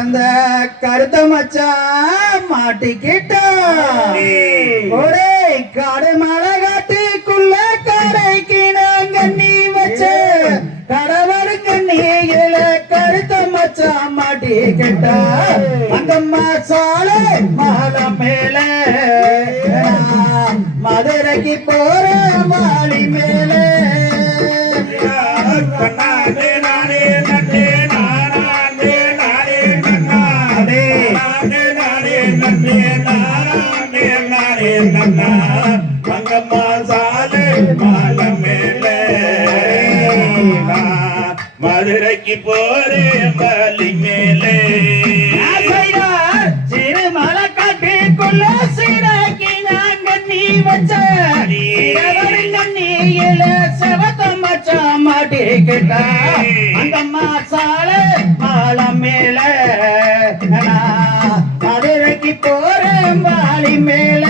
அந்த கருத்த மச்சான் மாட்டிக்கிட்டா ஒரே காடு மலை காட்டுக்குள்ள கரைக்கு நாங்க நீ வச்ச கடவுள் கண்ணியில கருத்த மச்சான் மாட்டிக்கிட்டா அங்கம்மா சாலை மாலை மேல மதுரைக்கு போற மாலி மேல மங்கம்மா சாலை மாலை மேல மதுரைக்கு போறே மாலி மேலே சிறு மலை காட்டுக்குள்ள சிறக்கி நாங்க நீ வச்ச நீல செவத்த மச்சா மாட்டிக்கிட்டா அங்கம்மா சாலை மாலை மேல மதுரைக்கு போற மாலி மேல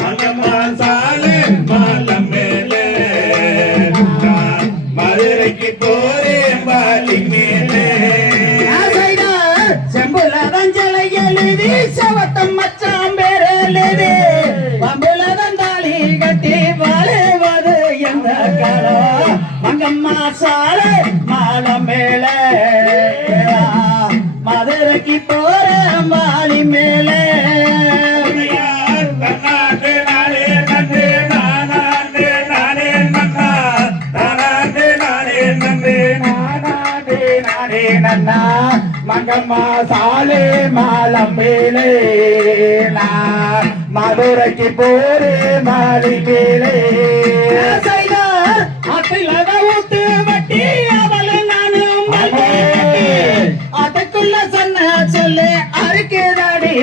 மங்கம்மா சாலை மாலை மேலே மதுரைக்கு போறே மாலி மேலே செம்புலதான் ஜலை எழுதி செவத்தம் மச்சான் பேர் எழுதி பம்புலதான் தாலி கட்டி வாழுவது எந்த காலம் மங்கம்மா சாலை மாலை மேல மதுரைக்கு போற மாலி மேல மங்கம்மா சாலை மாலை மேலே மதுரைக்கு போரே மாலி மேலே ஊத்து வட்டி அவளை நானும் அதுக்குள்ள சொன்ன சொல்லு அறுக்கிறாடி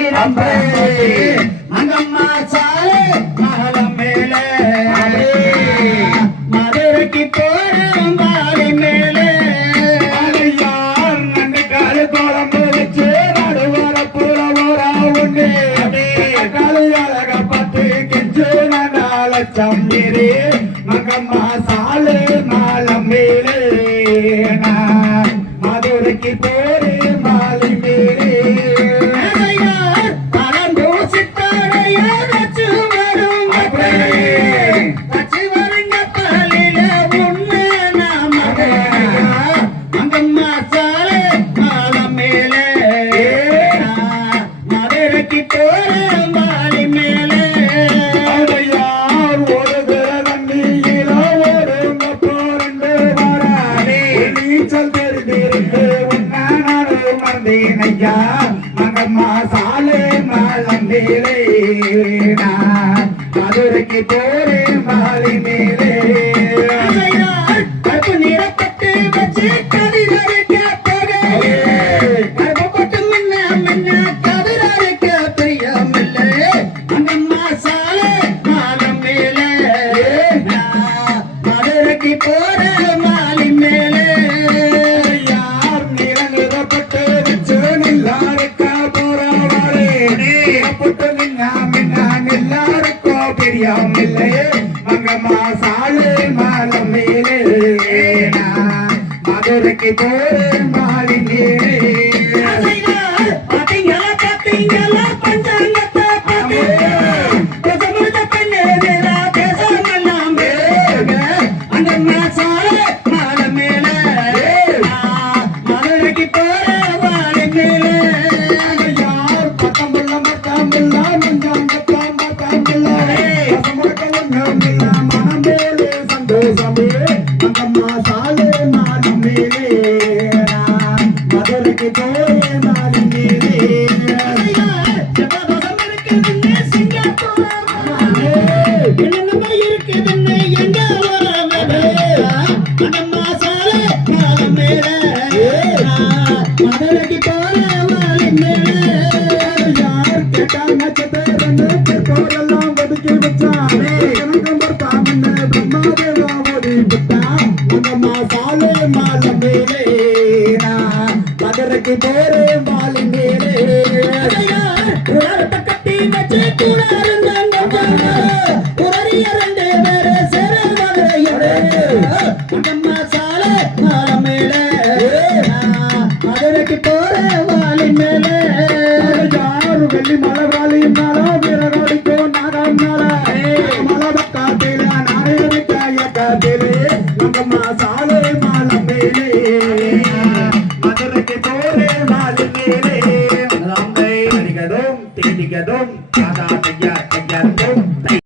மங்கம்மா சாலை மாலை மேல மதுரைக்கு போற மாலி மேலே மங்கம்மா சாலை மாலை மேலே மதுரைக்கு போரே மாலி மேலே மங்கம்மா சாலை மாலை மேலே மதுரைக்கு போற மாலி மேலே மங்கம்மா சாலை மாலை மேலே மதுரைக்கு போரே மாலி மேலே கருப்பு நிறப்பட்டு வச்சு கதிரறுக்க போகலே கருப்பு பட்டு முன்ன கதிரறுக்க பிரியமில்லை மங்கம்மா சாலை மாலை மேலே மதுரைக்கு போற மாலி மேலே மங்கம்மா சாலை மாலை மேலே மதுரைக்கு போரே மாலி மேலே மங்கம்மா சாலை மாலை மேலே மதுரைக்கு போரே மாலி மேலே மதுரைக்கு போற மாலி மேலே யார் கேட்டால் நட்சத்திரம் போரெல்லாம் ஒதுக்கி வச்சானே பிரம்மாதேவா ஓடி விட்டா மங்கம்மா சாலை மாலை மேலே மதுரைக்கு மதுரைக்கு போறேன் வாலி மேலே அதையார் உலகத்தை கட்டி வச்சு கூட இருந்தாங்க உரிய ரெண்டு பேரு சேர மதுரையோடு அங்கம்மா சாலை மாலை மேலே மதுரைக்கு போற வாலி மேலே யாரு வெள்ளி மலை